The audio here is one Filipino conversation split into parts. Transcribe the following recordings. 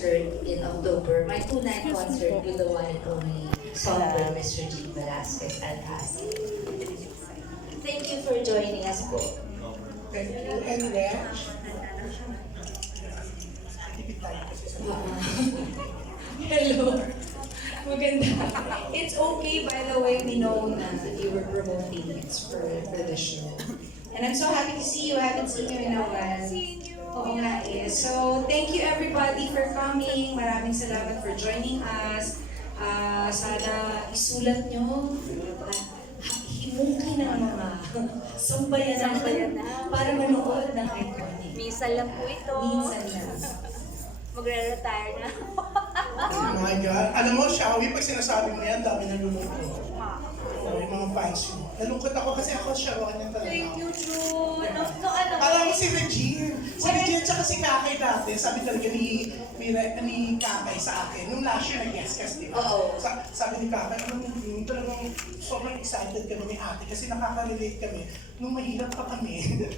concert in October, my two-night concert with the one and only songbird, Mr. G. Velasquez Alcázar. Thank you for joining us po. Thank you. And Reg? Hello. Maganda. It's okay, by the way, we know na you were promoting it for the show. And I'm so happy to see you. I haven't seen you in a while. Oo nga eh. So, thank you everybody for coming. Maraming salamat for joining us. Sana isulat nyo. Himungkin ng mga sambayanan para manood ng iconic. Minsan lang po ito. Minsan lang. Magre-retire na. Oh my God. Alam mo, Shawi, pag sinasabi mo yan, dami nalulungkot. Yung mga fans mo. Nalungkot ako kasi ako, Sharon, yan talaga. Thank you, June. Ano? Alam mo si Regine. Si Regine tsaka si Kakay dati, sabi talaga ni Kakay sa akin. Nung last year nag-guest kasi, di ba? Oo. Sabi ni Kakay, talagang sobrang excited kami ni ate kasi nakaka-relate kami. Nung mahirap pa kami,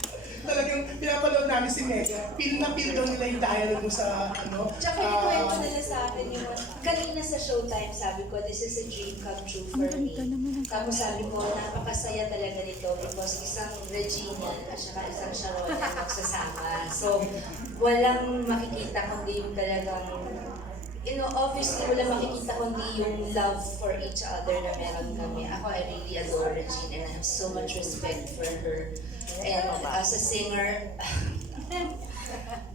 talagang pinapanood namin si Mega. Feel na feel daw nila yung dialogue mo sa ano. Tsaka inuwento nila sa akin yung kanina sa Showtime, sabi ko, this is a dream come true for me. Tapos sabi ko, napakasaya talaga nito because isang Regina at saka isang Sharon ang magsasama. So, walang makikita kundi yung talagang, obviously, walang makikita kundi yung love for each other na meron kami. Ako, I really adore Regina and I have so much respect for her. And as a singer,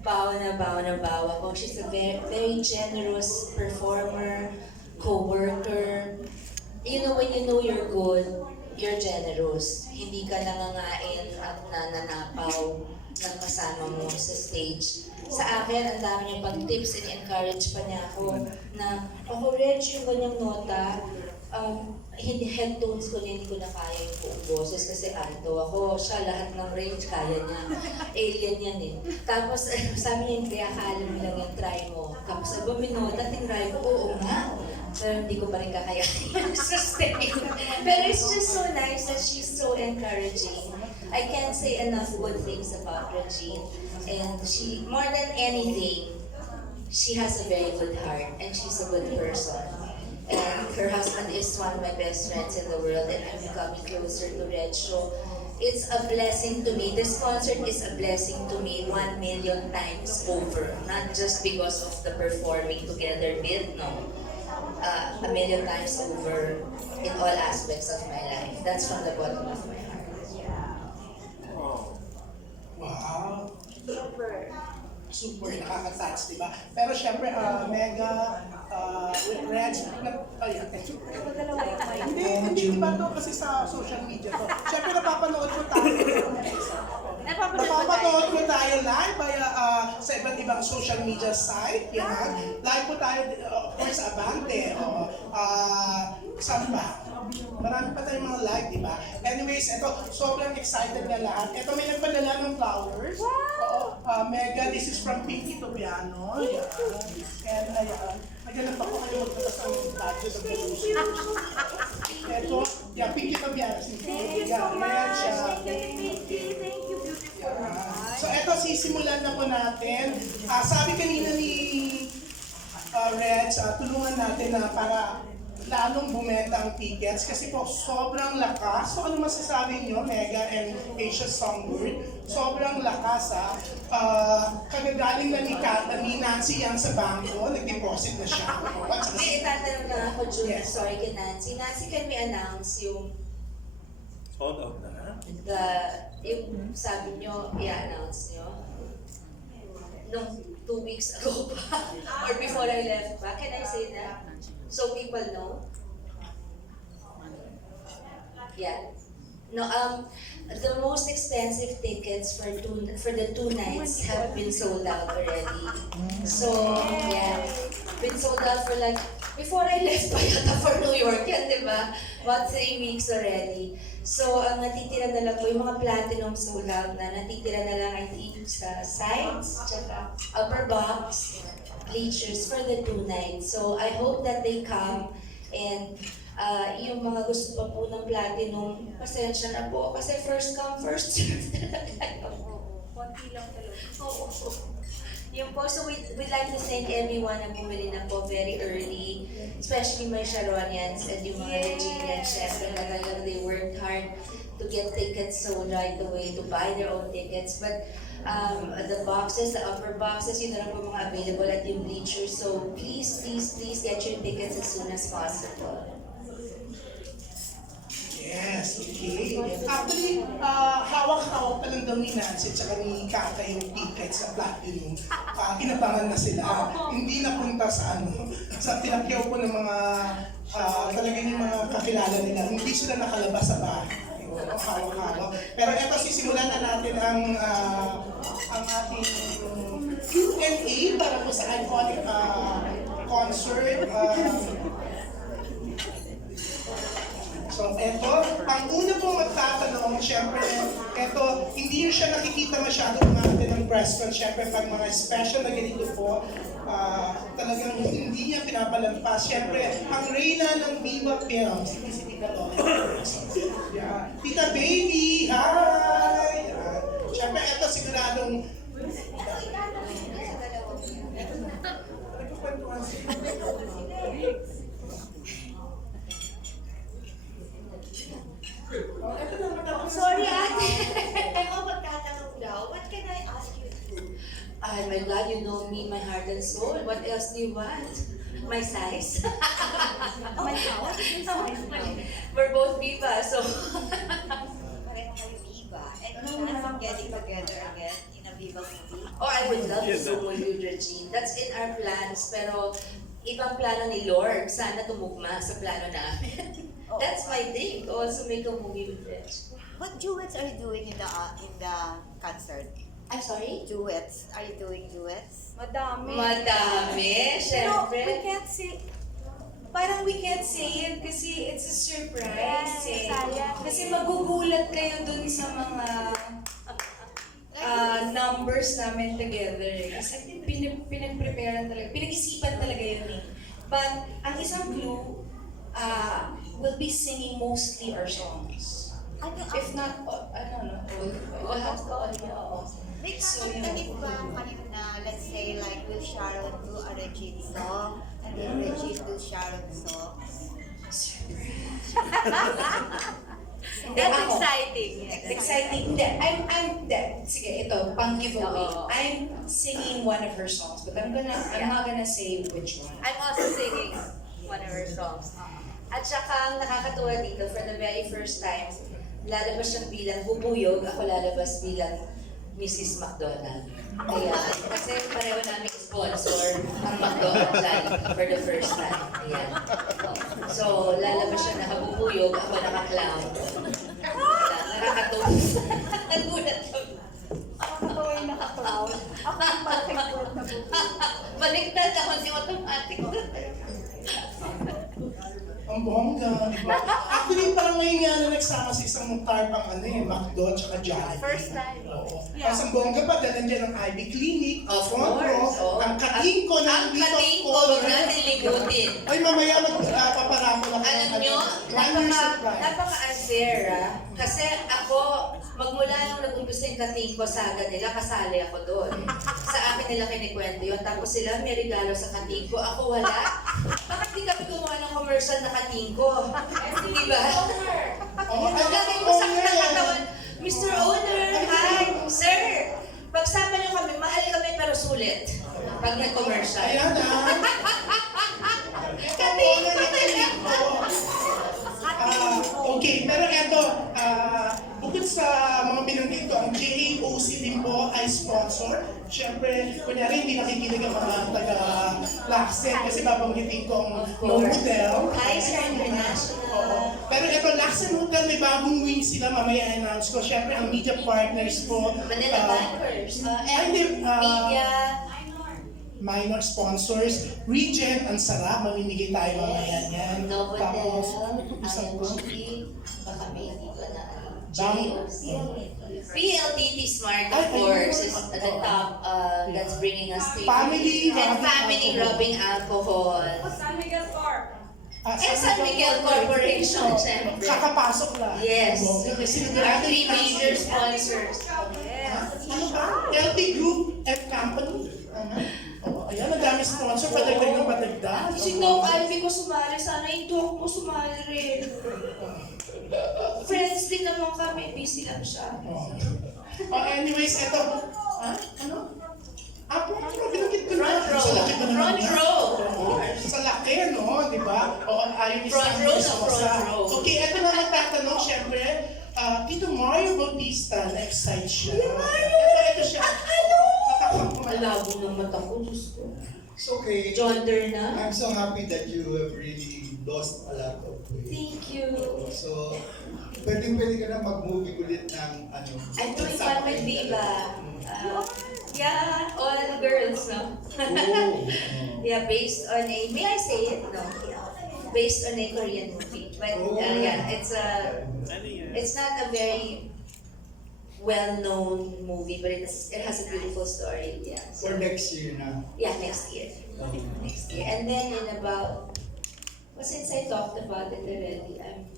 bawa na bawa ko. She's a very, very generous performer, co-worker. You know, when you know you're good, you're generous. Hindi ka nangangain at nananapaw ng kasama mo sa stage. Sa akin, ang dami niya pag-tips and encourage pa niya ako na, ako, Reg, yung ganyang nota, hindi head tones ko niya, hindi ko na kaya yung buong boses kasi alto ako. Siya, lahat ng range kaya niya. Alien yan eh. Tapos, sabi niya, kaya akala mo lang yung try mo. Tapos, sabi mo, minota, tinry ko, oo nga. Pero hindi ko pa rin kakayanin sa stage. Pero it's just so nice that she's so encouraging. I can't say enough good things about Regine. And she, more than anything, she has a very good heart and she's a good person. And her husband is one of my best friends in the world and I'm becoming closer to Reg. So it's a blessing to me. This concert is a blessing to me 1 million times over. Not just because of the performing together bit, no. 1 million times over in all aspects of my life. That's from the bottom of my heart. Wow. Super. Super nakaka-touch, di ba? Pero syempre, Mega, Reg, thank you. Hindi ba to kasi sa social media to? Syempre, napapanood ko tayo. Napapanood ko tayo live sa iba't ibang social media site. Yan. Live po tayo, of course, Abante. Saan ba? Marami pa tayong mga live, di ba? Anyways, ito, sobrang excited na lahat. Ito, may nagpadala ng flowers. Oo, Mega, this is from Pinky Tobiano. Ayan. And ayan, naghanap ako kayo magpatas ng budget of the Ito, yeah, Pinky Tobiano. Thank you so much. Thank you, beautiful. So ito, sisimulan na po natin. Sabi kanina ni Reg, tulungan natin na para lalong bumenta ang tickets kasi po sobrang lakas. So ano masasabi niyo, Mega and Asia Songbird? Sobrang lakas kagagaling na ni Nancy yan sa bangko, nag-deposit na siya. May itatanong lang ako, June. Yes. Sorry kay Nancy. Nancy, can we announce yung Sold out na. yung sabi nyo, i-announce nyo? Nung 2 weeks ago pa, or before I left pa, can I say that? So people know? Yeah. No, the most expensive tickets for the 2 nights have been sold out already. So, yeah, been sold out for like, before I left pa yata for New York yan, di ba? About 3 weeks already. So, ang natitira na lang po, yung mga platinum sold out na, natitira na lang I think sa sides, tsaka upper box, bleachers for the 2 nights. So, I hope that they come and yung mga gusto pa po ng platinum, pasensya na po. Kasi first come, first serve talaga. Konti lang talaga. Oo. Yung po, so we'd like to thank everyone na bumili na po very early, especially my Sharonians and yung mga Reginians, syempre talagang they worked hard to get tickets sold right away, to buy their own tickets. But the boxes, the upper boxes, yun na lang po mga available at yung bleachers. So please, please, please get your tickets as soon as possible. Yes, okay. Actually, hawak-hawak pa lang daw ni Nancy at ni Kaka yung tickets sa Platinum. Inabangan na sila. Hindi napunta sa sa tinakyaw po ng mga, talaga yung mga kakilala nila. Hindi sila nakalabas sa bahay. Hawak-hawak. Pero eto, sisimulan na natin ang ating Q&A para po sa iconic concert. So, eto, ang una pong magtatanong, syempre, eto, hindi yun siya nakikita masyado natin ng press con. Syempre, pag mga special na ganito po, talagang hindi niya pinapalampas. Syempre, ang reyna ng Viva Films, si Tita Lola. Yeah. Tita Baby, hi! Syempre, eto siguradong... Nagkukwentuhan sila. Sorry, ate. Ako magtatanong daw. What can I ask you to? Oh my God, you know me, my heart and soul. What else do you want? My size? My house? We're both Viva, so... Pareho kayo Viva. And chance of getting together again in a Viva movie. Oh, I would love to go with you, Regine. That's in our plans, pero ibang plano ni Lord. Sana tumugma sa plano namin. That's my dream, to also make a movie with Reg. What duets are you doing in the concert? I'm sorry? Duets. Are you doing duets? Madami. Madami, Pero we syempre. can't say, parang we can't say it kasi it's a surprise eh. sayang. Kasi magugulat kayo dun sa mga numbers namin together eh. Kasi pinag-preparean talaga, pinag-isipan talaga yun eh. But ang isang clue, we'll be singing mostly our songs. If not, lahat ko, May So, kakantagin yun. ba kayo na, let's say, like, will Sharon do a Regine song, and then Regine do Sharon's song? That's Ako. exciting. Exciting. Hindi, sige, ito, pang giveaway. I'm singing one of her songs, but I'm not gonna say which one. I'm also singing one of her songs. At saka, ang nakakatuwa dito, for the very first time, lalabas siyang bilang bubuyog, ako lalabas bilang Mrs. McDonald. Kaya, kasi pareho namin sponsor ang McDonald's for the first time. Ayan. So, lalabas siya nakabubuyog, ako naka-clown. Nakakatuwa. Nagulat kami. Ako ay naka-clown. Ako yung perfect na Baliktad ako, di automatic. Ang bongga, di ba? Actually, parang ngayon nga na nagsama sa isang tarpang McDo tsaka Jollibee. First time. Oo. Tapos ang bongga pa, dahil nandiyan ang Ivy Clinic, Of Front Row, course. Oh. ang kating ko Ang kating ko, huwag natin ligutin. Ay, mamaya magpaparako lang. Alam nyo, napaka-unfair kasi ako, magmula nung nag-umpisa yung kating ko saga nila, kasali ako doon. Sa akin nila kinikwento yun. Tapos sila may regalo sa kating ko, ako wala. Bakit di kami gumawa ng commercial na kating ko? Di ba? Ang gagawin ko sa katawan, Mr. Owner, hi, sir. Pagsama niyo kami, mahal kami pero sulit. Pag nag-commercial. Ayan na. Kating ko talaga. Okay, pero eto, bukod sa mga binanggit ko, ang JAOC din po ay sponsor. Siyempre, kunyari hindi nakikinig ang mga taga-Laksen kasi babanggitin ko ang Novotel. Kaiser International. Oo. Pero eto, Laksen Hotel, may bagong wing sila, mamaya announce ko. Siyempre, ang media partners po. Manila Bankers. Media. Media. Minor sponsors, Regent, ang sarap, mamimigay tayo mamaya yan. Tapos, isang ko. IMG, baka may hindi ko na. Dami. PLDT Smart, of course, is at the top that's bringing us to Family and rubbing family alcohol. rubbing alcohol. San Miguel Corporation, syempre. Kakapasok lang. Yes. Kasi Our three major sponsors. Ano ba? LT Group and Company. Ano? Oh, ayan, ang dami sponsor, padagdag ng padagdag. Si Doc Alvin ko sumali, sana yung Doc mo sumali rin. Friends din naman kami, busy lang siya. Oh, anyways, eto. Ha? Ano? Front row, binukit ko na. Front row. Sa laki ba naman Front na? row. Oo, sa laki, no? Di ba? O, ayaw ni Front Sam row na Crisosa. front row. Okay, eto na magtatanong, syempre. Tito Mario Bautista, na-excite siya. Ito siya. Natakot ko Malabo ng mata ko, Diyos ko. It's okay. John na. I'm so happy that you have really lost a lot of weight. Thank you. So, pwede ka na mag-movie ulit ng ano. I'm doing sama one with kayo Viva. dalawa. Yeah, all girls, no? Oh. Yeah, based on a, may I say it? No. Based on a Korean movie. But yeah, Ano yan? it's not a very well-known movie, but it has a beautiful story. Yeah. For next year na. Yeah, next year. Next year. And then in about, well, since I talked about it already, I'm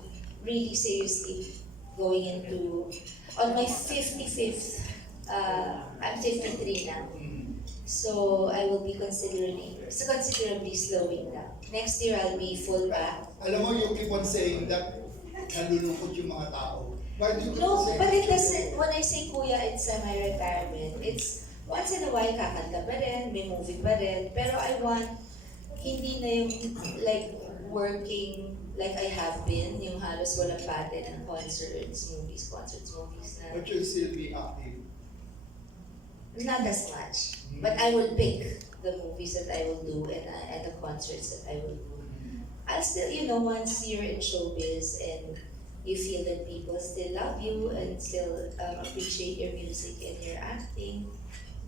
really seriously going into, on my 55th, I'm 53 now. So I will be considerably slowing down. Next year I'll be full back. Alam mo, you keep on saying that nalulungkot yung mga tao. Why do you keep No, on saying but it that? doesn't, when I say kuya, it's semi-retirement. It's once in a while kakanta pa rin, may movie pa rin. Pero I want, hindi na yung like working like I have been, yung halos walang pattern ng concerts, movies na. But you'll still be active. Not as much. But I will pick the movies that I will do and the concerts that I will do. I'll still, once you're in showbiz and you feel that people still love you and still appreciate your music and your acting,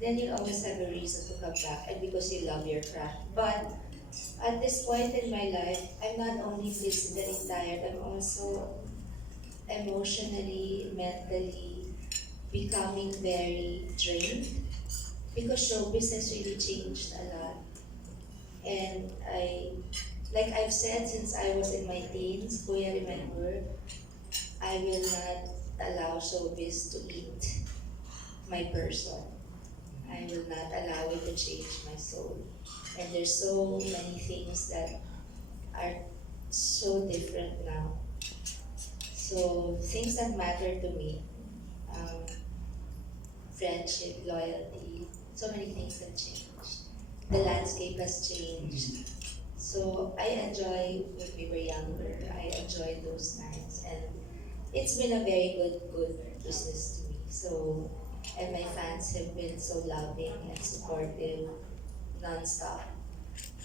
then you'll always have a reason to come back and because you love your craft. But at this point in my life, I'm not only physically tired, I'm also emotionally, mentally becoming very drained because showbiz has really changed a lot. And like I've said since I was in my teens, Kuya, remember, I will not allow showbiz to eat my person. I will not allow it to change my soul. And there's so many things that are so different now. So things that matter to me, friendship, loyalty, so many things have changed. The landscape has changed. So I enjoy when we were younger. I enjoyed those times, and it's been a very good business to me. So, and my fans have been so loving and supportive, nonstop,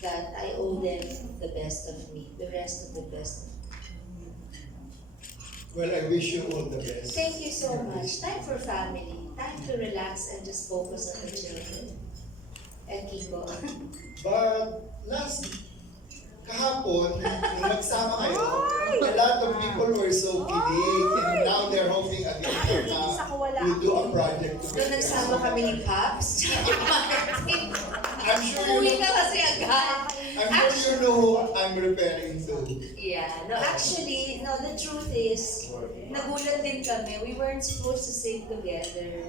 that I owe them the best of me, the rest of the best of me. Well, I wish you all the best. Thank you so much. Time for family. Time to relax and just focus on the children. And Kiko. But kahapon, nung nagsama kayo, a lot of people were so kidding. And now they're hoping again na you do a project Nung together. nagsama kami ni Pops, Martin, I'm sure uwi you ka kasi agad. I'm sure you know who I'm referring to. Yeah, no, actually, no, the truth is, nagulat din kami. We weren't supposed to sing together.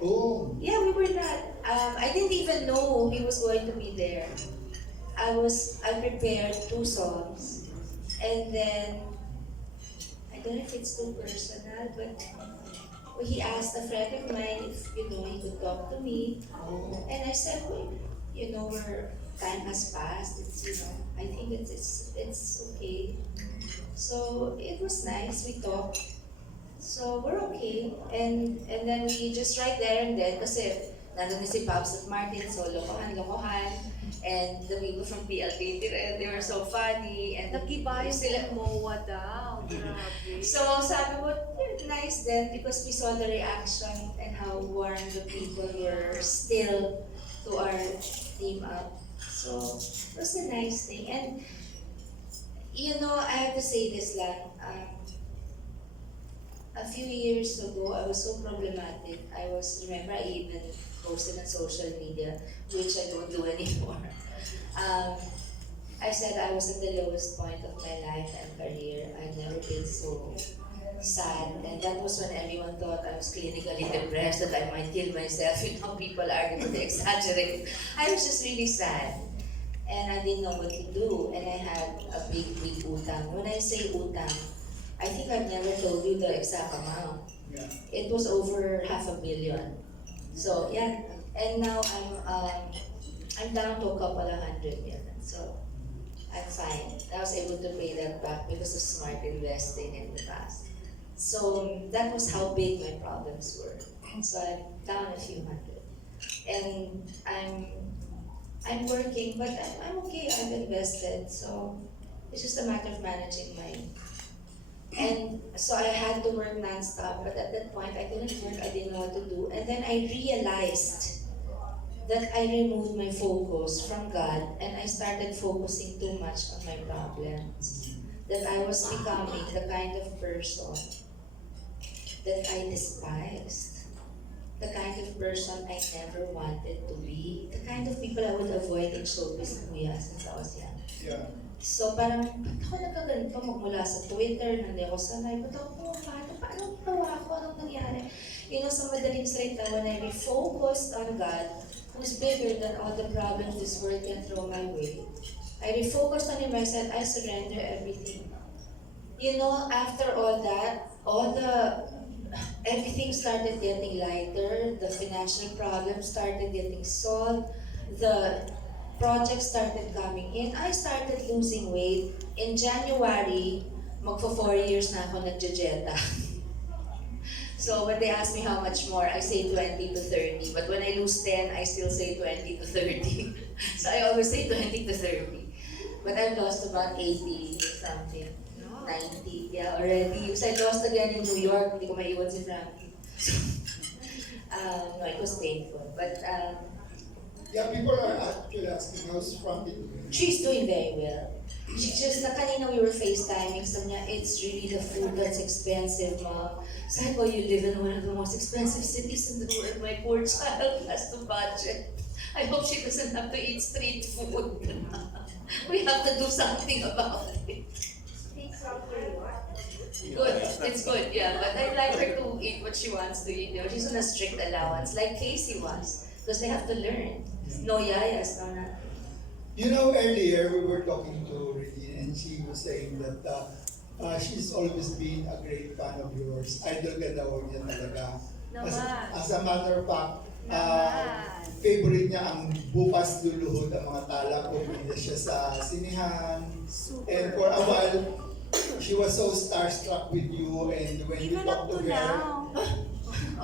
Oh, Yeah, we were not. I didn't even know he was going to be there. I prepared 2 songs, and then, I don't know if it's too personal, but he asked a friend of mine if, he could talk to me. And I said, well, where time has passed, it's, I think it's okay. So it was nice, we talked. So we're okay. And then we just right there and then, kasi nandun si Pops at Martin, so lokohan. And the people from PLDT, they were so funny. And Nakibayo sila, sila MOA daw. Grabe. so sabi ko, nice then because we saw the reaction and how warm the people were still to our team up. So it was a nice thing. And I have to say this lang. A few years ago, I was so problematic. Remember I even posted on social media, which I don't do anymore. I said I was at the lowest point of my life and career. I've never been so sad, and that was when everyone thought I was clinically depressed, that I might kill myself. You know, people are going to exaggerate. I was just really sad, and I didn't know what to do, and I had a big utang. When I say utang, I think I've never told you the exact amount. Yeah. It was over 500 million. So yeah, and now I'm down to a couple of 100 million. So I'm fine. I was able to pay that back because of smart investing in the past. So that was how big my problems were. So I'm down a few hundred, and I'm working, but I'm okay. I've invested, so it's just a matter of managing my. And so I had to work nonstop, but at that point I couldn't work, I didn't know what to do. And then I realized that I removed my focus from God and I started focusing too much on my problems. That I was becoming the kind of person that I despised. The kind of person I never wanted to be. The kind of people I would avoid in showbiz kuya since I was young. Yeah. So parang, ba't ako nagkaganito magmula sa Twitter, hindi ako sanay, ba't ako pumapata, paano gawa ko, anong nangyari? You know, sa madaling salita, when I refocused on God, who's bigger than all the problems this world can throw my way, I refocused on Him, I said, I surrender everything. You know, after all that, everything started getting lighter, the financial problems started getting solved, the projects started coming in. I started losing weight. In January, magpo 4 years na ako nagja-jeta. So when they ask me how much more, I say 20 to 30. But when I lose 10, I still say 20 to 30. So I always say 20 to 30. But I've lost about 80 or something. 90, yeah, already. Because I lost again in New York, hindi ko maiwan si Frankie. No, it was painful. But Yeah, people are actually asking how's Frankie doing. she's doing very well. She just, na kanina we were FaceTiming, sabi niya, it's really the food that's expensive, Mom. Sabi ko, you live in one of the most expensive cities in the world. My poor child has to budget. I hope she doesn't have to eat street food. We have to do something about it. Good, it's good, yeah. But I'd like her to eat what she wants to eat. You know, she's on a strict allowance, like Casey was. Because they have to learn. No yayas, no na. You know, earlier we were talking to Regine and she was saying that she's always been a great fan of yours. Idol ka daw niya talaga. As a matter of fact, favorite niya ang bukas luluhod ang mga tala kung hindi siya sa sinihan. And for a while, she was so starstruck with you and when you talk to her,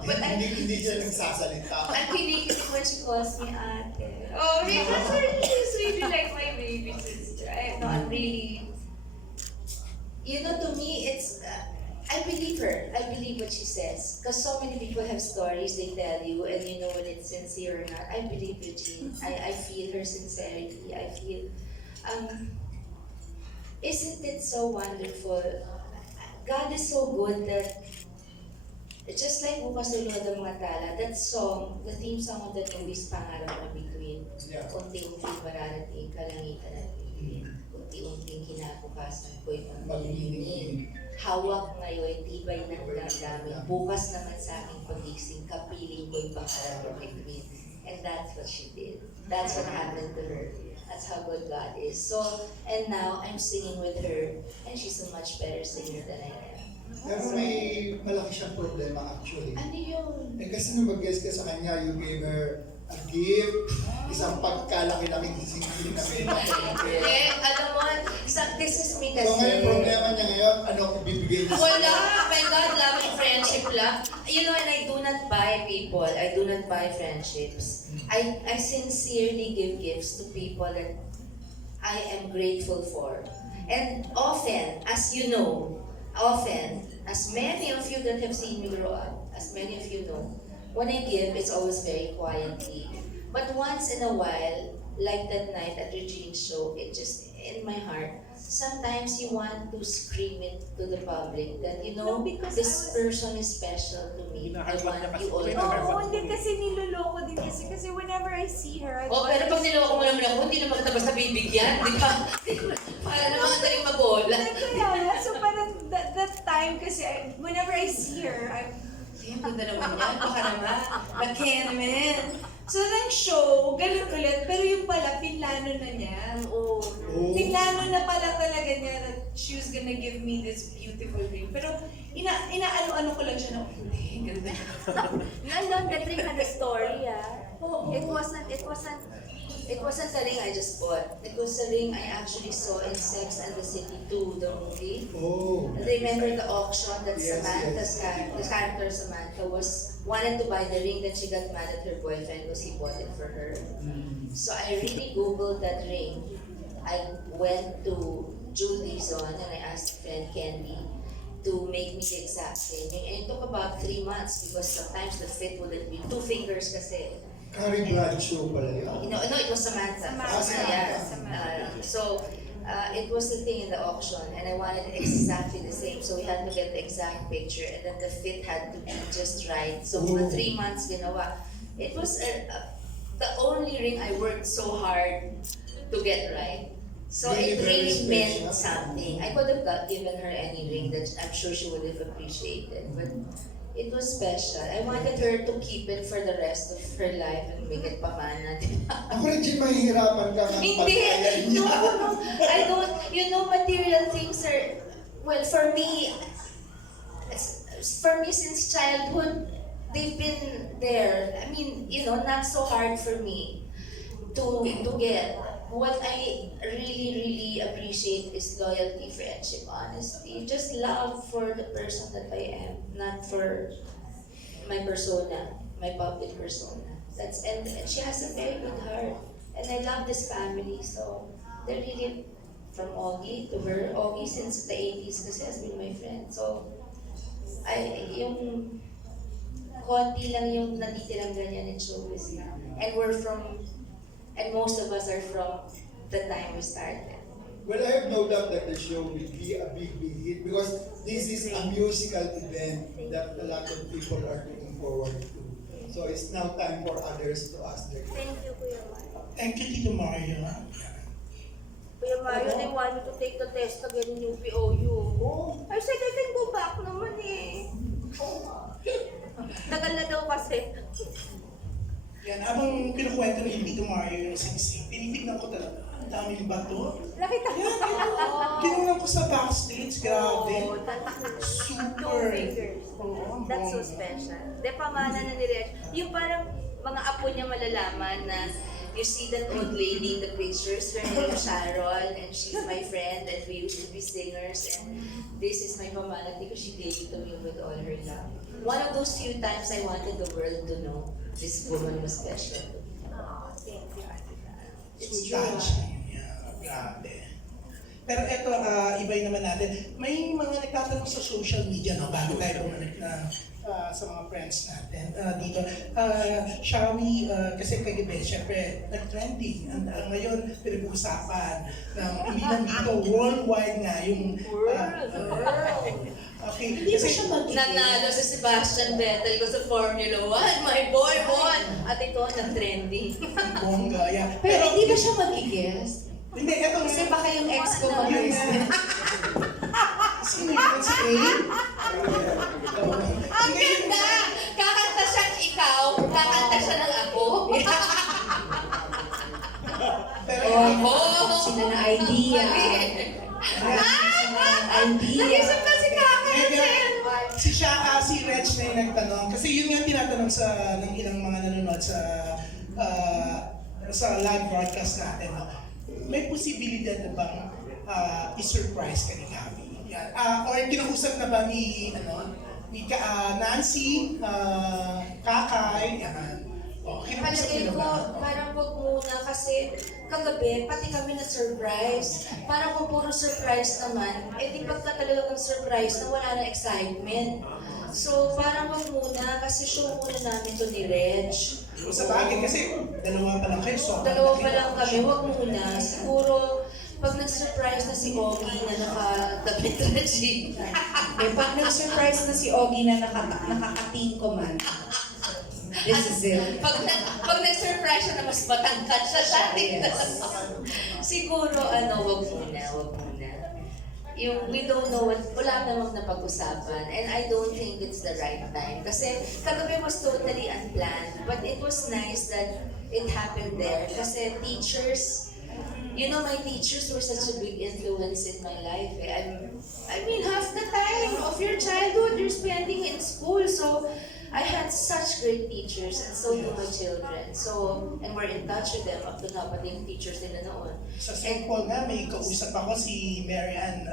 But hindi siya nagsasalita. I'm kinikilig when she calls me ate. Oh, because she's really like my baby sister. I'm really, you know, to me, it's, I believe her. I believe what she says. Because so many people have stories they tell you, and you know when it's sincere or not. I believe Eugene. I feel her sincerity. I feel, isn't it so wonderful? God is so good that just like Bukas Luluhod ang Mga Tala, that song, the theme song of that movie is Pangarap na Bituin. Yeah. Unti-unting mararating kalangitan at bituin. Unti-unting kinabukasan ko'y pagmaminin. Hawak ngayon, tibay ng damdamin. Bukas naman sa aking pagising, kapiling ko'y pangarap na bituin. And that's what she did. That's what happened to her. That's how good God is. So, and now I'm singing with her, and she's a much better singer than I am. Pero may malaki siyang problema actually. Ano yun? Eh kasi nung mag-guest ka sa kanya, you gave her a gift, isang pagkalaki-laking singing na may Hindi, alam mo, this is me kasi. So ngayon, problema niya ngayon, ano bibigay niya Wala! My God, love and friendship lang. You know, and I do not buy people. I do not buy friendships. I sincerely give gifts to people that I am grateful for. And often, as you know, as many of you that have seen me grow up, as many of you know, when I give, it's always very quietly. But once in a while, like that night at Regine's show, it just, in my heart, sometimes you want to scream it to the public that, you know, No, because this I was- person is special to me. I want you all to Oo, know. hindi kasi niloloko din kasi whenever I see her, Oh, pero pag niloko mo naman ako, hindi naman kita basta bibigyan, di ba? Para naman ang daling mabola. Kaya, so parang that time time kasi whenever I see her, Ang ganda naman yan. Baka naman. Laki naman. So, nang show, ganun ulit. Pero yung pala, pinlano na niya. Oo. Oh. Pinlano na pala talaga niya that she was gonna give me this beautiful ring. Pero, inaano-ano ko lang siya na, hindi, ganda. nandun, that ring had a story, It wasn't a ring I just bought. It was a ring I actually saw in Sex and the City 2, the movie. Oh. And remember the auction that Yes, Samantha's yes. the character Samantha wanted to buy the ring, then she got mad at her boyfriend because he bought it for her. So I really googled that ring. I went to Jewel Dizon and I asked friend Candy to make me the exact same ring. And it took about 3 months because sometimes the fit wouldn't be 2 fingers kasi. Carrie Bradshaw pala yun. No, it was Samantha. Samantha. Yeah. Samantha. It was the thing in the auction, and I wanted exactly the same. So we had to get the exact picture, and then the fit had to be just right. So for 3 months, ginawa. It was the only ring I worked so hard to get right. So Really it very really meant special. something. I could have given her any ring that I'm sure she would have appreciated, but it was special. I wanted her to keep it for the rest of her life and make it pamana. Ako rin din mahihirapan ka ng Hindi! pagkayan No, niya. no. I don't, material things are, well, for me since childhood, they've been there. I mean, not so hard for me to get. What I really appreciate is loyalty, friendship, honesty, just love for the person that I am, not for my persona, my public persona. And she has a very good heart, and I love this family. So they're really, from Augie to her. Augie since the 80s kasi has been my friend. So yung konti lang yung natitirang ganyan in showbiz na. And most of us are from the time we started. Well, I have no doubt that the show will be a big hit because this is a musical event that a lot of people are looking forward to. So it's now time for others to ask their questions. thank you, Kuya Mario. Thank you, Tito Mario. Kuya Mario, they want me to take the test again in UPOU. I said I can go back naman eh. Tagal na daw kasi. Yan, habang kinukwento ni Tito Mario yung singsing, tinitignan ko talaga. Ang daming bato. Nakita ko. Kinulang ko sa backstage, grabe. Tatak na. Super. 2 fingers. Oo, ang That's so bongga. special. De, pamana na ni Reg. Yung parang mga apo niya malalaman na You see that old lady in the pictures, her name is Sharon, and she's my friend, and we used to be singers, and this is my pamana because she gave it to me with all her love. One of those few times I wanted the world to know this woman was special. oh, thank you. It's So true. touching. Yeah, grabe. Pero eto, ibay naman natin. May mga nagtatanong sa social media, no, bago tayo bumalik na sa mga friends natin dito. Shall we, kasi kagabi, syempre, nag-trending. Ngayon, pinag-uusapan ng hindi lang dito, worldwide nga yung... okay. Hindi ba siya Nanalo si Sebastian Vettel ko sa Formula 1. My boy won! At ito, nag-trending. Bongga, yeah. Pero hindi ba siya mag-guest? Hindi, eto Kasi baka yung ex ko Yun mag-guest. nga. Sino yun? Si A? Ang ganda! Kakanta siyang ikaw, kakanta siya ng ako. Pero Sila na idea. Idea. Nag-isip kasi kakanta si Reg na yung nagtanong. Kasi yun nga tinatanong ng ilang mga nanonood sa live broadcast natin. No? May posibilidad na bang i-surprise ka ni Gabi? Yan. Or kinausap na ba ni Nancy, Kakay, yan. Kinausap Palagay na ko, ba? parang wag muna kasi kagabi, pati kami na-surprise. Parang kung puro surprise naman, di pagka talagang surprise na wala na excitement. So, parang wag muna kasi show muna namin to ni Reg. Sa bagay, kasi dalawa pa lang kayo. So, Dalawa pa lang kami, wag muna. Siguro, pag nag-surprise na si Ogie na nakadabit na jeep. Pag nag-surprise na si Ogie na nakakating ko man. This is it. Pag nag-surprise siya na mas matangkat siya sa atin. Siguro, wag muna. yung we don't know what, wala namang napag-usapan. And I don't think it's the right time. Kasi kagabi was totally unplanned. But it was nice that it happened there. Kasi teachers, you know, my teachers were such a big influence in my life. I mean, half the time of your childhood you're spending in school. So I had such great teachers, and so do my children. So, and we're in touch with them up to now, pati yung teachers nila noon. Sa St. Paul nga, may kausap ako si Mary Ann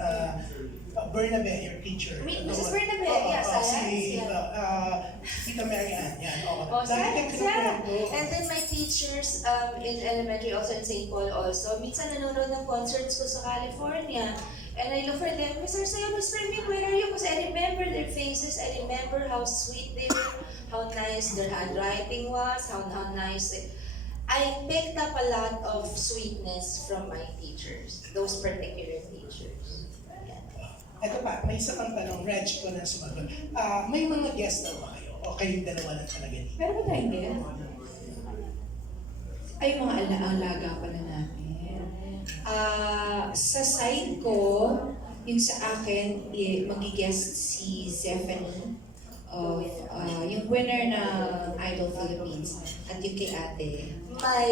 Bernabe, your teacher. Mrs. Bernabe, yeah, Si yeah. Tita Mary Ann, yan. Oh, Dahil science, yeah. And then my teachers in elementary, also in St. Paul also, minsan nanonood ng concerts ko sa California. And I look for them, Mr. Sayo, Mr. Min, where are you? Because I remember their faces, I remember how sweet they were, how nice their handwriting was, how nice I picked up a lot of sweetness from my teachers, those particular teachers. Ito pa, may isa pang tanong, Reg ko na sumagot. May mga guest daw ba kayo? O kayong dalawa lang talaga dito? Meron ba tayong guest? Ay, mga alaga pala namin. Sa side ko, yung sa akin, mag-guest si Zephanie of yung winner ng Idol Philippines at yung kay ate. My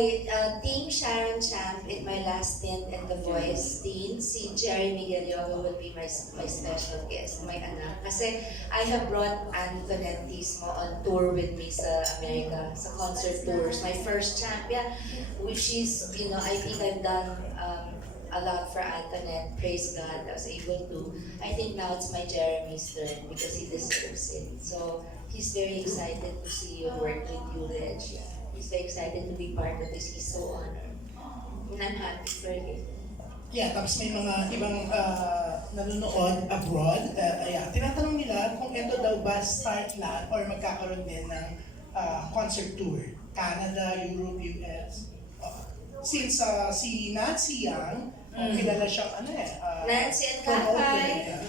team Sharon Champ in my last stint in The Voice team, si Jerry Miguelio will be my special guest, my anak. Kasi I have brought Antoinette Tismo on tour with me sa America, sa concert tours. My first champ, yeah, which is, you know, I think I've done a lot for Antoinette. Praise God, I was able to. I think now it's my Jeremy's turn because he deserves it. So he's very excited to see you work with you, Reg. He's very excited to be part of this. He's so honored. And I'm happy for him. Yeah, tapos may mga ibang nanonood abroad. Tinatanong nila kung ito daw ba start lang or magkakaroon din ng concert tour. Canada, Europe, US. Since si Nancy Yang, kilala siyang Nancy and promoter, Kakay. yeah.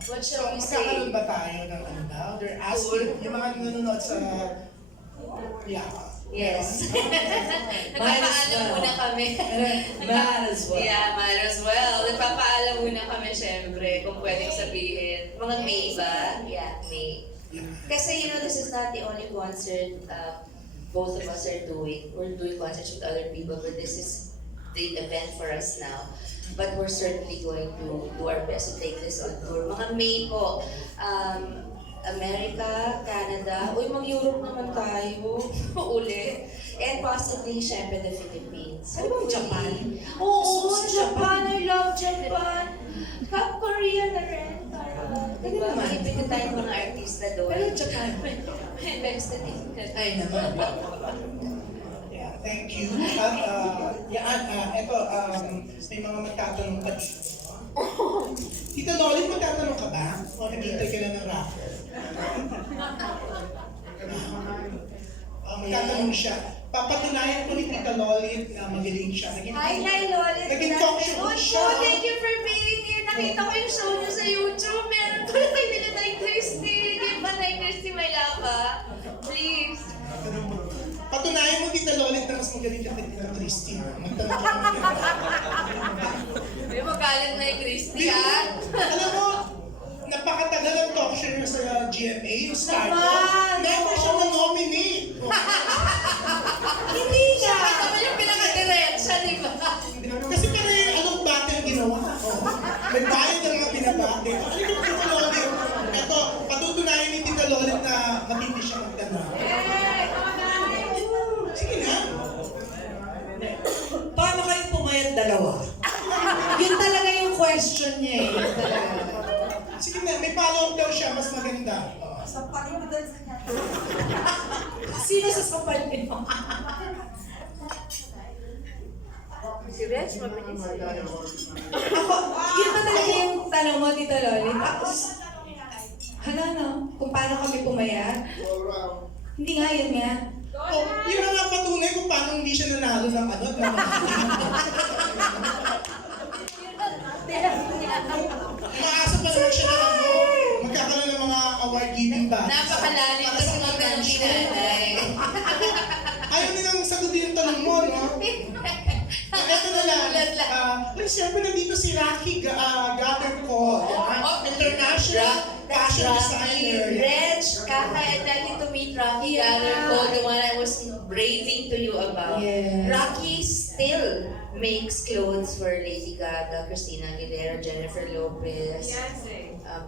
What So, shall we magkakaroon say? ba tayo ng ano daw? They're asking, yung mga nanonood sa Yes. Might as Nagpapaalam well. muna kami. Might as well. Yeah, might as well. Nagpapaalam muna kami, syempre, kung pwedeng sabihin. Mga May ba? Yeah, May. Kasi, you know, this is not the only concert both of us are doing. We're doing concerts with other people, but this is the event for us now. But we're certainly going to do our best to take this on tour. Mga May po, America, Canada, mag-Europe naman tayo, uli. And possibly, syempre, the Philippines. Ano bang Japan? Oo, Gusto ko sa Japan. I love Japan. Cap Korea na rin. Diba? naman. Ibigay tayo mga artista doon. Pero Japan. Next na ticket. Ay naman. Yeah, thank you. At ito, may mga magtatanong pa dito. Tita Lolit, magtatanong ka ba? O naghihintay ka na ng rapper? Magtatanong siya. Papatunayan ko ni Tita Lolit na magaling siya. Hi, Lolit. Naging talk show Good siya. po, thank you for being here. Nakita ko yung show niyo sa YouTube. Meron pala tayo nila Nay Christy. Give ba Nay Christy may lava? Please. Patunayan mo, Tita Lolit, na mas magaling ka kay Tita Christy. Magtanong ka naman. May magalang Nay Christy, ha? Alam mo, napakatagal ang talk show niya sa GMA, yung start ko. Naman! Never siya na-nominate. Hindi nga. Siya naman yung pinaka-diretsa, di ba? Kasi kaya anong battle ginawa? May bayad ng mga binabate. Ano yung Tita Lolit? Ito, patutunayan ni Tita Lolit na matindi siya magtanong. Sige na. Paano kayo pumayat dalawa? Yun talaga yung question niya eh. Yun talaga. Sige na, may follow-up daw siya, mas maganda. Sino sa sapal niyo? Si Reg, mabilis. Ako, yun ba talaga yung tanong mo, Tita Loli? Tapos, hala no, kung paano kami pumayat? Hindi nga, yun nga. Oh, yun ang nga patunay kung paano hindi siya nanalo ng ano. Umaasa pa naman siya na ano, magkakaroon ng mga award-giving ba? Napakalalim kasi ng tanong ni Nanay. Ayaw nilang sagutin yung tanong mo, no? Ito na lang. Ulat lang. Let's siyempre nandito si Rocky Gathercall, international fashion designer. Reg, I'd like you to meet Rocky Gathercall, the one I was raving to you about. Yes. Rocky still makes clothes for Lady Gaga, Christina Aguilera, Jennifer Lopez,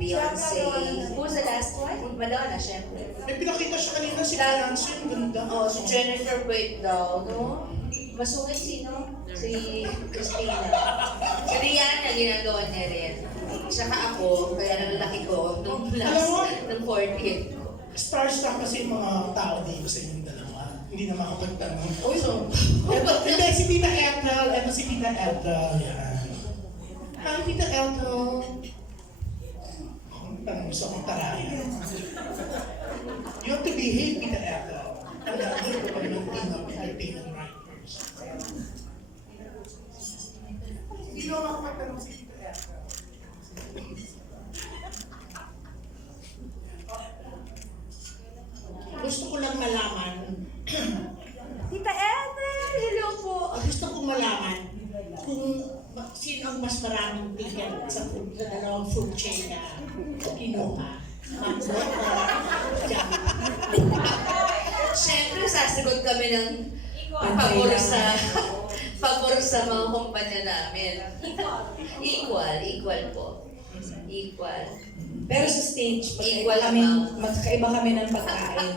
Beyonce. Who's the last one? Madonna, syempre. May pinakita siya kanina si Beyonce, yung ganda. Oh, si Jennifer Wade daw, no? Masungit sino? Si Christina. Si Rihanna, ginagawa niya rin. Saka ako, kaya nalalaki ko nung Alam mo? nung 40th ko. Starstruck kasi yung mga tao dito sa inyong dalawa. Hindi na makapagtanong. Oh, so, Hindi, si Tita Ethel. Ito si Tita Ethel. Yan. Hi, Tita Ethel. Tanong gusto akong tarayan. You have to behave, Tita Ethel. Ang gagawin ko kami ng team of entertainment writers. Hindi na makapagtanong si Tita Ethel. Gusto ko lang malaman, Tita Ethel, hello po. gusto ko malaman kung sino ang mas maraming ticket sa dalawang food chain na kinuha. Macbeth o Jollibee. syempre, sasagot kami ng Pantay pabor sa mga kumpanya namin. Equal po. Equal. Pero sa stage, Equal magkaiba kami ng pagkain.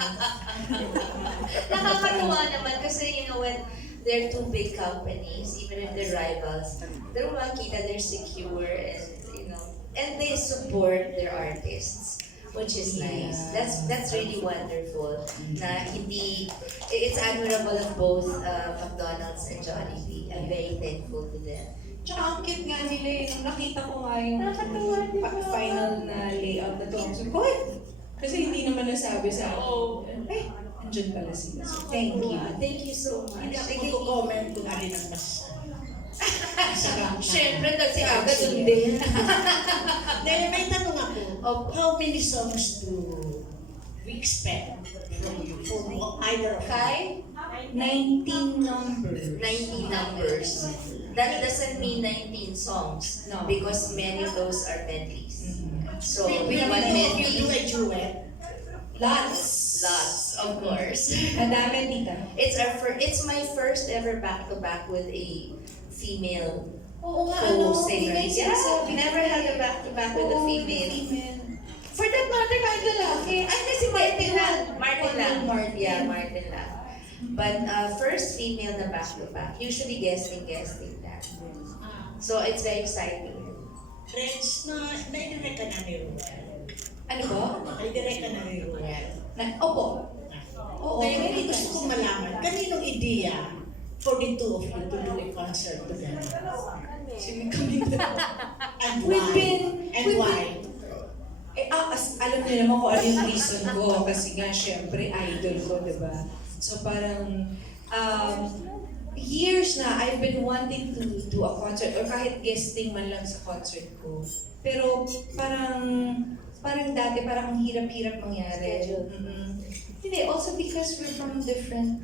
Nakakatuwa naman kasi when they're two big companies, even if they're rivals, they're makita they're secure and and they support their artists, which is nice. That's really wonderful. Na hindi it's admirable of both McDonald's and Jollibee. I'm very thankful to them. Tsaka ang cute nga nila eh. Nung nakita ko nga yung final na layout na to. So, kasi hindi naman nasabi sa akin. Ay, andyan pala sila. So, thank you. Thank you so Hindi much. ako comment kung alin ang mas sarap. Syempre, si Aga dun din. Dahil may tanong ako, how many songs do we expect from you? From either of you? Kai? 19 numbers. 19 numbers. That doesn't mean 19 songs. No. Because many of those are medleys. So, We one do medley. a duet. Lots, of course. Madami, tita. It's my first ever back-to-back with a female Oo nga, ano, co-singer. hindi Yeah, sinasabi. we never had a back-to-back with a Oo, female. For that matter, kahit lalaki. Ay, kasi Martin lang. Martin. Yeah, Martin lang. But first female na back-to-back. Usually guesting that. So it's very exciting. Friends na naidirect ka na ni Ruel. Ano ba? Naidirect ka na ni Ruel. Opo. Oo, Kaya very hindi gusto kong malaman, kaninong ideya for the two of you to do a concert together? Sino kami na? And We've why? been- And we've why? Alam niyo naman kung ano yung reason ko. Kasi nga, syempre, idol ko, di ba? So parang, years na, I've been wanting to do a concert or kahit guesting man lang sa concert ko. Pero parang dati, parang ang hirap-hirap mangyari. Hindi, also because we're from different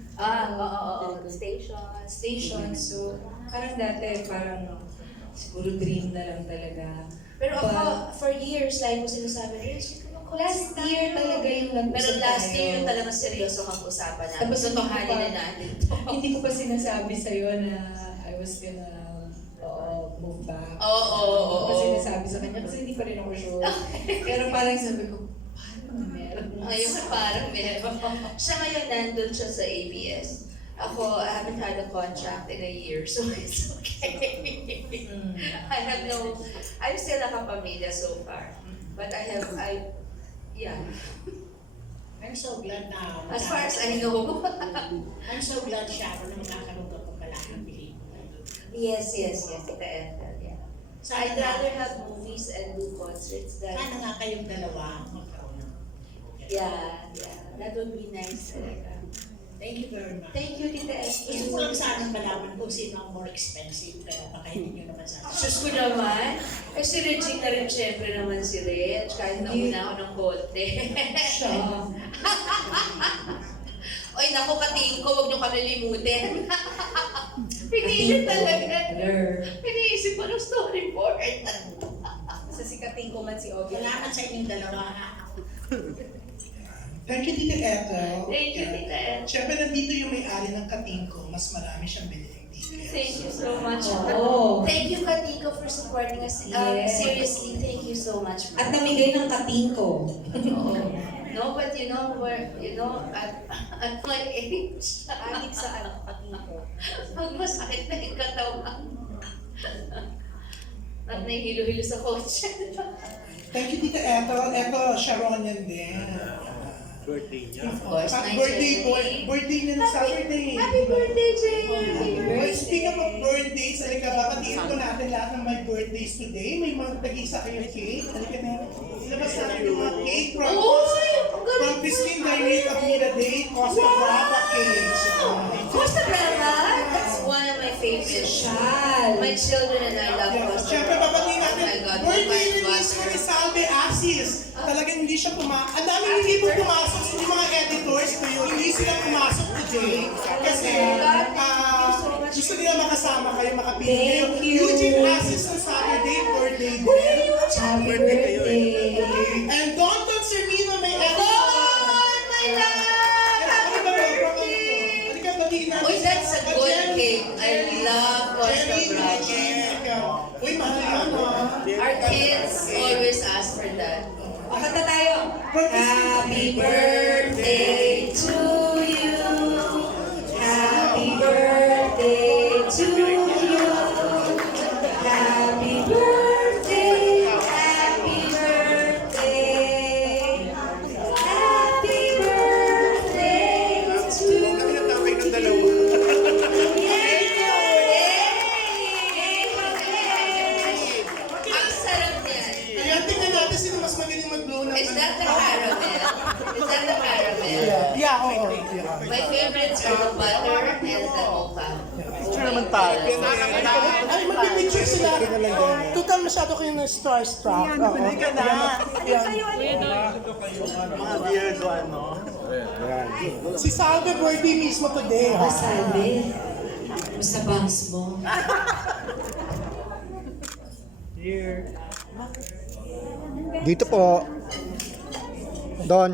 stations. So parang dati, parang siguro dream na lang talaga. Pero ako, for years, like ko sinasabi, Last year talaga yung nag-usap pero last year tayo. yung talagang seryoso kang usapan natin. Tapos Totohanin na natin to. Hindi ko pa sinasabi sa'yo na I was gonna move back. Oo. Hindi ko pa sinasabi sa kanya kasi hindi pa rin ako sure. Pero parang sabi ko, paano meron? Ngayon parang meron. Siya ngayon nandun siya sa ABS. Ako, I haven't had a contract in a year, so it's okay. I'm still a kapamilya so far. But yeah. I'm so glad na As far as I know. I'm so glad siya na magkakaroon ka pa pala ng pelikula. Yes, Tita Ethel, yeah. So I'd rather have movies and do concerts than... Sana nga kayong dalawa magkaroon ng Yeah. That would be nice talaga. Thank you very much. Thank you, Tita Gusto Ethel. ko lang sana malaman kung sino ang more expensive, kaya baka hindi nyo naman sasabihin. Diyos ko naman. Eh, si Regine na rin syempre naman si Reg. Kahit nauna ako ng konti. Siya. Oy, naku, katingin ko, huwag niyo kami limutin. Pinilit talaga. Piniisip ko ng storyboard. Sa sikating ko man si Ogie. Salamat sa inyong dalawa. Thank you, Tita Ethel. Thank you, Tita Ethel. Siyempre, nandito yung may-ari ng Katingko. Mas marami siyang bililing tickets. Thank you so much. Oo. Thank you, Katiko, for supporting us. Yes. Seriously, thank you so much. At namigay ng katingko. No, but at my age, Adik sa ano, Katingko. pag masakit na yung katawan, at nahihilo-hilo sa kotse. Thank you, Tita Ethel. Ito, Sharon yan din. Birthday niya. Of course, Happy my birthday, boy. Jenny. Birthday niya ng Saturday. Happy birthday, Jay! Happy Well, birthday! speaking of birthdays, halika ba, batiin ko natin lahat ng my birthdays today. May mga tag-isa kayo cake. Halika na. Ilabas natin yung mga cake from Uy! Ang galing from Christine Direct of Mira Day, Costa Brava Cakes. Costa Brava? That's one of my favorites. Shal. My children and I love Costa Siyempre, Brava. babatiin natin. Oh my God, Birthday my release ko butter. ni Salve Asis. Talagang hindi siya pumasok. Ang daming hindi po pumasok. Hindi mga editors ko yun. Hindi sila pumasok today. Kasi gusto nila makasama kayo, makapili kayo. Thank you. Eugene Asis on Saturday, birthday din. Happy birthday. And Don Sermino may edit. Don, my love! Happy birthday! Halika, batiin natin. Uy, that's a good Jenny. cake. I love Costa Jenny, Brava. Uy, mahal yan ah. Our kids always ask for that. O, kanta tayo. From Happy birthday to you. Happy birthday to you. Happy birthday. Happy birthday. Happy birthday to you. Tinatawag ng dalawa. Ang sarap niyan. Kaya tingnan natin sino mas magaling mag-blow ng Is that the caramel? Is that the caramel? Yeah, oo. My favorites are the butter and the mocha. Picture naman tayo. Ay, magpipicture sila. Total masyado kayo na starstruck. Hindi ka na. Mga weird one, no? Si Salve birthday mismo today. ha? Masabi. Basta bangs mo. Dito po. Don.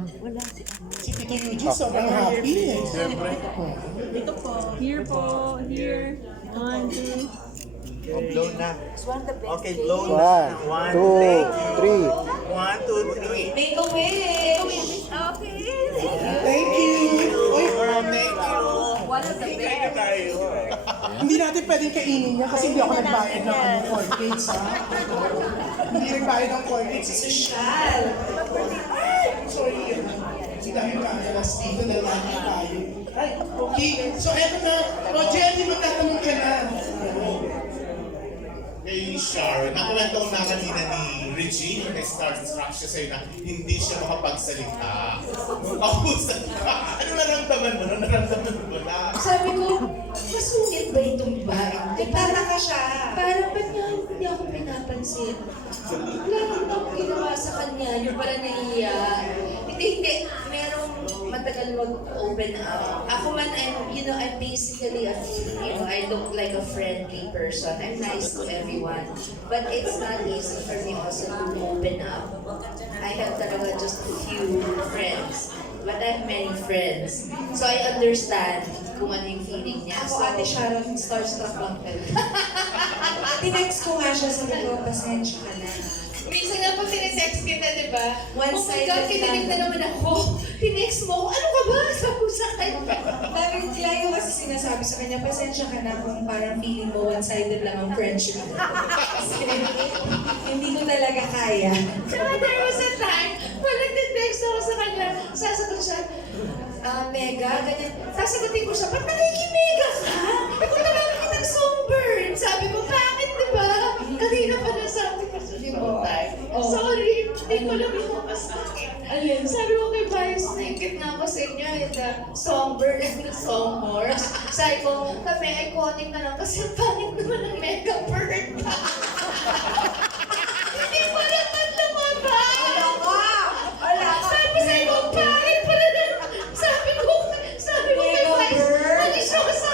Si Tito Eugene sobrang happy eh. Here po, here. 1, 2. Oh, blow na. Okay, blow na. 1, 2, 3. 1, 2, 3. Make a wish. Okay. Thank you. Uy, One of the best. hindi natin pwedeng kainin niya kasi hindi ako nagbayad ng court dates ha. Hindi nagbayad ng court dates. Social. Sorry. Si dahil cameras dito na lagi tayo. Ay, okay. So eto na. O Jenny, magtatanong ka na. Kay Sharon, nakuwento ko na kanina ni Regine, yung nag-starstruck siya sa'yo na hindi siya makapagsalita. Kausap ka. Ano naramdaman mo? Ano naramdaman mo na? Sabi ko, masungit ba itong bahay? Nagtataka siya. Parang ba't niya hindi ako pinapansin? Wala naman akong ginawa sa kanya. Yung pala nahiya. Hindi. Merong matagal mag-open up. Ako man, I'm basically I look like a friendly person. I'm nice to everyone. But it's not easy for me also to open up. I have talaga just a few friends. But I have many friends. So I understand kung ano yung feeling niya. Ako, Ate Sharon, starstruck lang talaga. Tinext ko nga siya, sabi ko, pasensya ka na. Minsan nga pag tinetext kita, di ba? One-sided Oh my God, kinilig na naman ako. Tinext mo ako, ano ka ba? Sabi ko sa kanya. Sabi, lagi ko kasi sinasabi sa kanya, pasensya ka na kung parang feeling mo one-sided lang ang friendship. Kasi hindi ko talaga kaya. So there was a time, pag nagtitext ako sa kanya, sasagot siya, Mega, ganyan. Sasagutin ko siya, ba't nakikimega ka? Ikaw talaga kitang songbird. Sabi ko, bakit, di ba? Kanina pa nasabi ko sa time. Sorry, hindi ko lang lumakas sa akin. Ayun. Sabi ko kay Bias, naikit na ako sa inyo, yung songbird and the songhorse. Sabi ko, kami iconic na lang kasi ang pangit naman ng mega bird. Hindi ko naman lumabas. Wala ka! Sabi sa'yo, ang pangit pala na. Sabi ko kay Bias, alis ako sa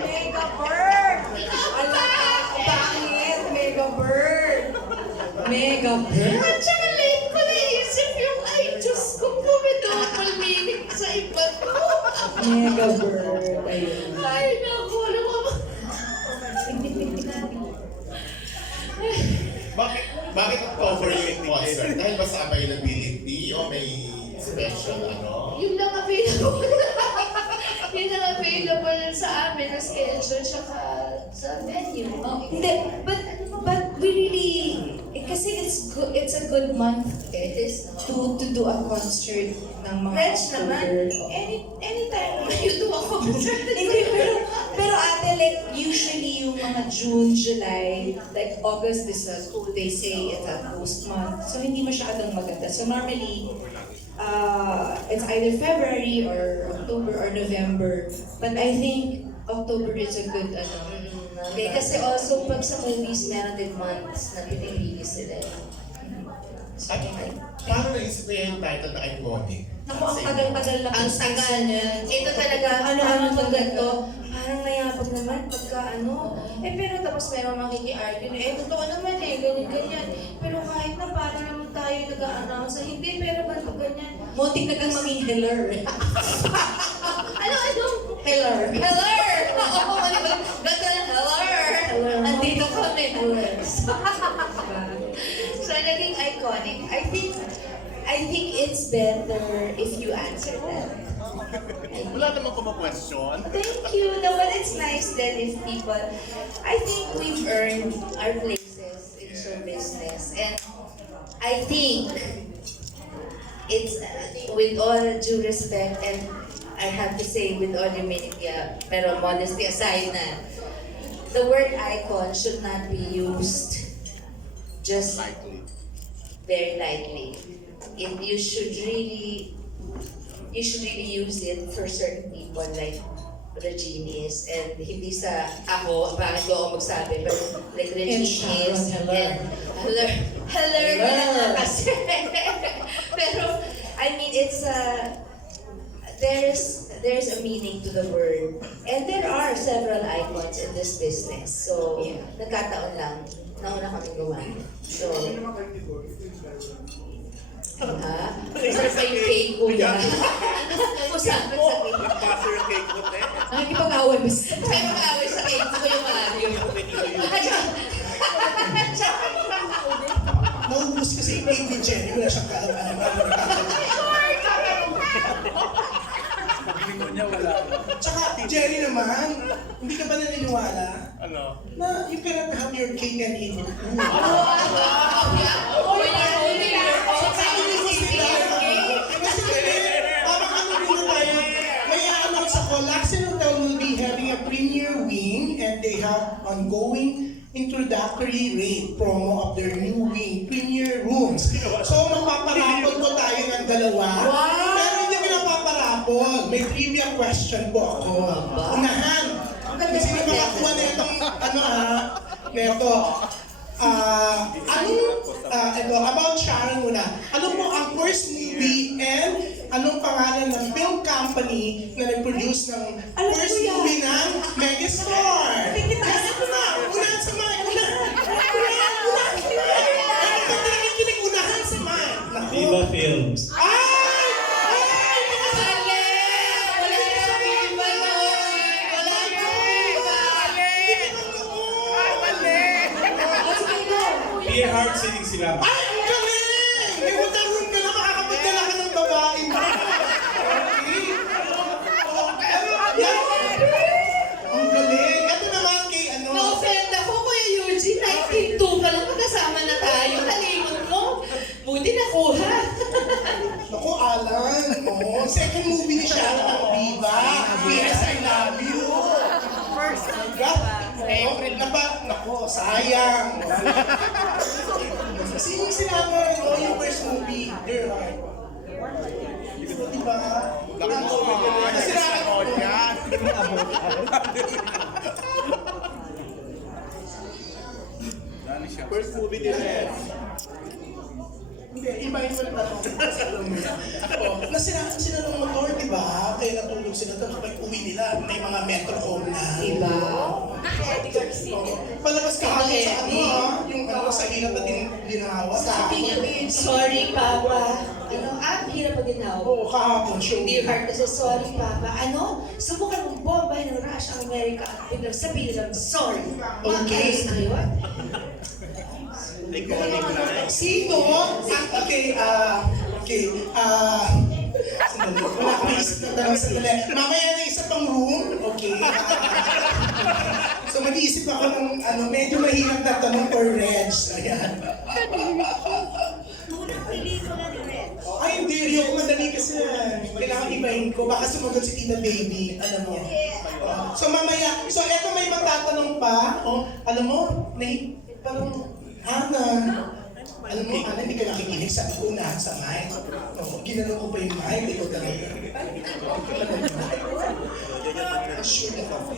Mega bird! Grabe. At saka late ko naisip yung, ay, Diyos ko po, may double meaning sa iba to. Mega bird. Ayun. Ay, naku, alam mo ba? Bakit October yung concert? Dahil ba sa availability o may special ano? Yun lang available. Yun lang available sa amin na schedule tsaka sa venue. Hindi, but we really, kasi it's a good month It is, no? to do a concert ng mga Friends October. naman, anytime naman you do a concert. Hindi, pero ate, like, usually yung mga June, July, like August is a school, they say it's a ghost month. So hindi masyadong maganda. So normally, it's either February or October or November. But I think October is a good, Okay, kasi also pag sa movies, meron din months na pinipili sila. At paano naisip na yung title na iconic? Naku, ang tagal-tagal na Ang tagal. Ito talaga, Ano-ano pag talaga. ganito, parang mayapag naman pagka ano. Pero tapos meron makiki-argue na, totoo naman ganyan-ganyan. Pero kahit na parang naman tayo nag-a-announce, hindi, pero ba't ganyan? Muntik na kang maging healer. Ano? Healer. Heller! Oo, ano ba? Ganda na, Heller! Andito kami, Heller. So, naging iconic. I think it's better if you answer that. Wala namang kuma-question. Thank you. No, but it's nice then if people, I think we've earned our places in show business. And I think it's, with all due respect, and I have to say with all humility, pero modesty aside na, the word icon should not be used just very lightly. You should really use it for certain people like Regine is, and hindi sa ako, bakit ko ako magsabi, pero like Regine Sharon, is, Heller. and Heller na nga kasi. Pero, I mean, it's there's a meaning to the word. And there are several icons in this business. So, nagkataon lang, nauna kami gawa. So, Usap sa yung cake ko na. Usapan sa cake. Nagpasa yung cake mo, te. Nakikipag-away ba siya? May mag-away sa cake ko yung Mario. Naubos kasi yung cake ni Jenny, wala siyang kaalam-alam. Paglingon niya, wala. Tsaka, Jenny naman, hindi ka ba naniniwala Ano? na you cannot have your cake and eat it too? Laxinotel will be having a premiere wing and they have ongoing introductory rate promo of their new wing premiere rooms. So mapaparapol ko tayo ng dalawa. Pero hindi ko napaparapol. May trivia question po ako. Unahan. Sino makakuha na itong neto? About Sharon muna. Ano po ang first movie and anong pangalan ng film company na nag-produce ng first movie ng Megastar? Unahan sa mic! Unahan sa mic! Viva Films. Dear Heart Sining sila. Ay! Ang galing! May hotel room ka na, makakapagdala ka ng babae mo. Ang galing! Ito naman kay ano? Na-offend ako, Kuya Eugene. 19-2 pa lang magkasama na tayo. Halimot mo. Buti nakuha. Naku, Alan. Oo, second movie ni Sharon ang Viva. Yes, I love you. First, Naku, sayang. Sino sinama yung first movie? Dear Heart. Diba? Nasiraan ko yan. First movie nila. Hindi, ibahin mo na tanong. Nasiraan sila ng motor, di ba? Kaya natulog sila. Tapos pag uwi nila, may mga metro home na. Diba? Palabas ka ako sa ano, yung ano, sobrang sa hirap at ginawa. Sabi niya, sorry, Papa. Ang hirap pag ginawa. Oo, kahapon, show. Dear heart kasi, sorry, Papa. Subukan mong bombahin ng Russia ang Amerika at biglang sabihin lang, sorry. Okay. Makayos na yun. Iconic na. Sino? Sandali. Wala akong isip na tanong sandali. Mamaya na isa pang room. Okay. So mag-iisip ako ng medyo mahirap na tanong for Reg. Ayan. Unang pelikula ni Red. Ay, hindi. Yung madali kasi kailangan ibahin ko. Baka sumagot si Tita Baby. Alam mo. So mamaya, so eto may matatanong pa. Alam mo, parang, Ana, alam mo, Ana, hindi ka nakikinig sa unahan sa mic. Ginanong ko pa yung mic, ikaw talaga. Sure na ako.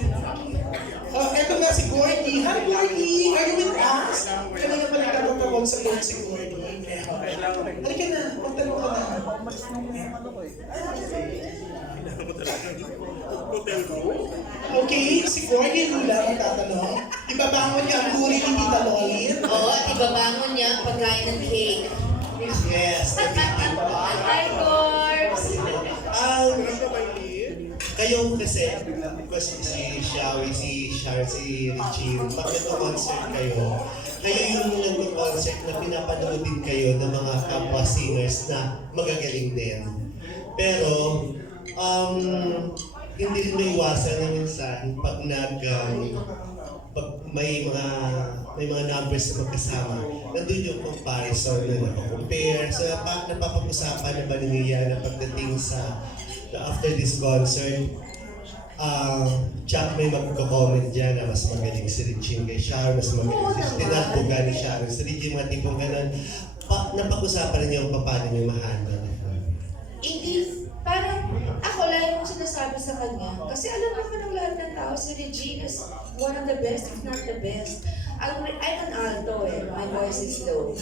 Eto na si Gordy. Hi, Gordy! Are you with us? Kanina pa nagtatawag sa phone si Gordy. Halika na, magtanong ka na. Okay, si Gordy Lula magtatanong. Ibabangon niya ang guri ni Tita Lolin. Oo, at ibabangon niya ang pagkain ng cake. Yes. Hi, Corbs! Kayo kasi si Shawi, si Shar, si Richie, pag nagko-concert kayo yung nagko-concert na pinapanood din kayo ng mga kapwa singers na magagaling din. Pero, hindi rin may iwasan na minsan pag pag may mga numbers na magkasama, nandun yung comparison na nakakompare. So, napapag-usapan na ba niya na pagdating sa after this concert, Jack may magko-comment dyan na mas magaling si Richie kay Sharon, mas magaling si Tinalbuga ni Sharon. Si Richie, mga tipong ganun. Napag-usapan niyo kung paano niyo ma-handle. Hindi, parang ako lalo kong sinasabi sa kanya. Kasi alam naman ng lahat ng tao, si Regine is one of the best, if not the best. I'm an alto my voice is low.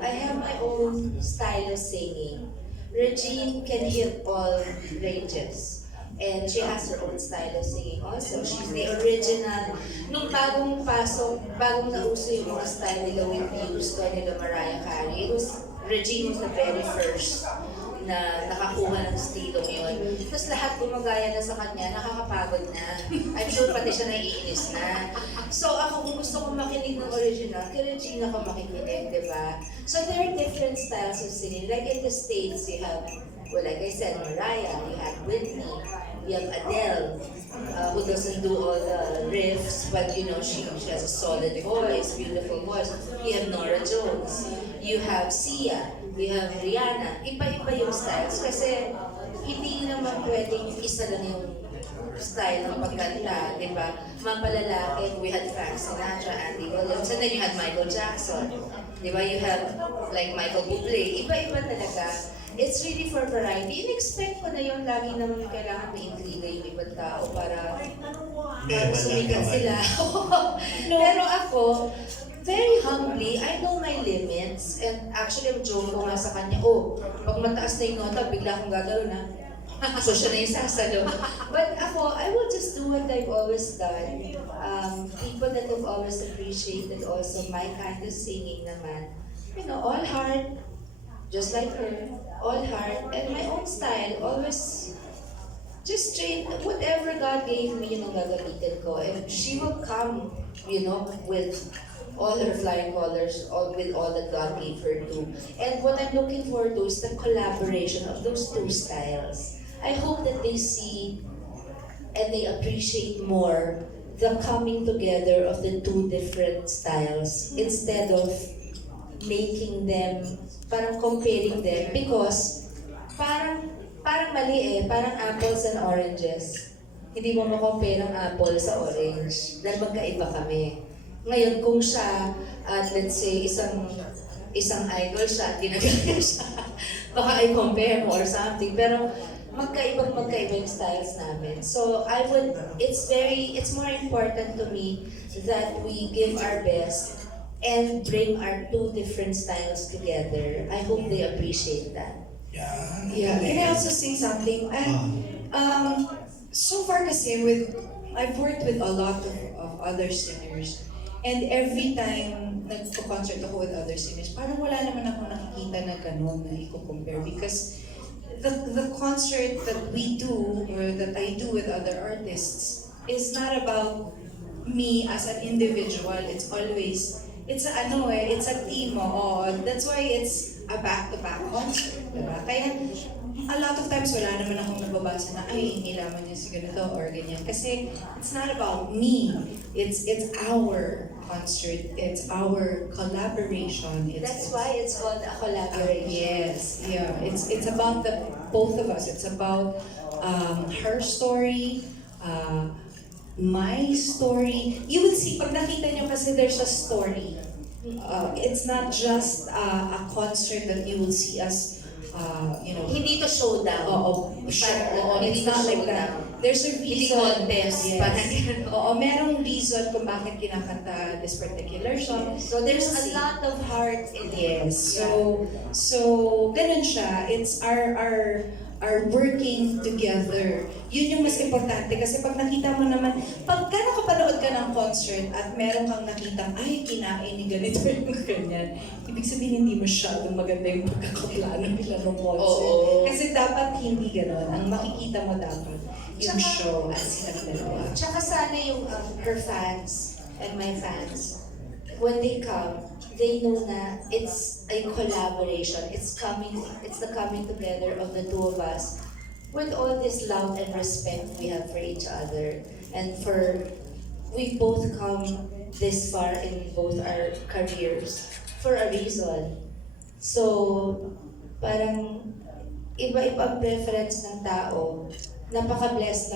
I have my own style of singing. Regine can hit all ranges. And she has her own style of singing also. She's the original. Nung bagong nauso yung mga style nila Whitney Houston, nila Mariah Carey, Regine was the very first na nakakuha ng stilong yun. Tapos lahat gumagaya na sa kanya, nakakapagod na. I'm sure pati siya naiinis na. So ako, kung gusto kong makinig ng original, kay Regina ako makikinig, di ba? So there are different styles of singing. Like in the States, you have, well, like I said, Mariah, you have Whitney, you have Adele, who doesn't do all the riffs, but you know, she has a solid voice, beautiful voice. You have Nora Jones, you have Sia, you have Rihanna. Iba-iba yung styles kasi hindi naman pwedeng isa lang yung style ng pagkanta, di ba? Mga palalaki, we had Frank Sinatra, Andy Williams, and then you had Michael Jackson. Di ba? You have like Michael Bublé. Iba-iba talaga. It's really for variety. In-expect ko na yun, lagi naman kailangan ma-intriga yung ibang tao para sumikat sila. Pero ako, very humbly, I know my limits. And actually, ang joke ko nga sa kanya, pag mataas na yung nota, bigla akong gagawin na. So siya na yung sasalo. But ako, I will just do what I've always done. People that have always appreciated also my kind of singing naman. You know, all heart, just like her, all heart, and my own style, always just straight, whatever God gave me, yun ang gagamitin ko. And she will come, you know, with all her flying colors, with all that God gave her to. And what I'm looking forward to is the collaboration of those two styles. I hope that they see and they appreciate more the coming together of the two different styles instead of making them, parang comparing them, because parang mali parang apples and oranges. Hindi mo ma-compare ang apple sa orange dahil magkaiba kami. Ngayon, kung siya, at let's say, isang idol siya at ginagaya siya, baka i-compare mo or something. Pero magkaiba yung styles namin. So it's more important to me that we give our best and bring our two different styles together. I hope they appreciate that. Yeah. Can I also say something? So far kasi I've worked with a lot of other singers. And every time nagpo-concert ako with other singers, parang wala naman ako nakikita na gano'n na i-compare because the concert that we do or that I do with other artists is not about me as an individual. It's always, it's a team. That's why it's a back-to-back concert, diba? Kaya a lot of times wala naman akong nababasa na ay nilaman niya si ganito or ganyan. Kasi it's not about me. It's our concert. It's our collaboration. That's why it's called a collaboration. Yes, yeah. It's about the both of us. It's about her story, my story. You will see, pag nakita niyo kasi there's a story. It's not just a concert that you will see us, Hindi to showdown. It's not like that. There's a Hindi reason. contest. Parang Yes. Merong reason kung bakit kinakanta this particular song. So there's a lot of heart in it. Yes. So ganun siya. It's our working together. Yun yung mas importante kasi pag nakita mo naman, pag nakapanood ka ng concert at meron kang nakita, ay, kinain ni ganito yung ganyan. Ibig sabihin, hindi masyadong maganda yung pagkakaplano nila ng concert. Oo. Kasi dapat hindi gano'n. Ang makikita mo dapat yung show at silang dalawa. Tsaka sana yung her fans and my fans, when they come, they know na it's a collaboration. It's the coming together of the two of us with all this love and respect we have for each other. And we both come this far in both our careers for a reason. So, parang iba-iba preference ng tao. Napaka-blessed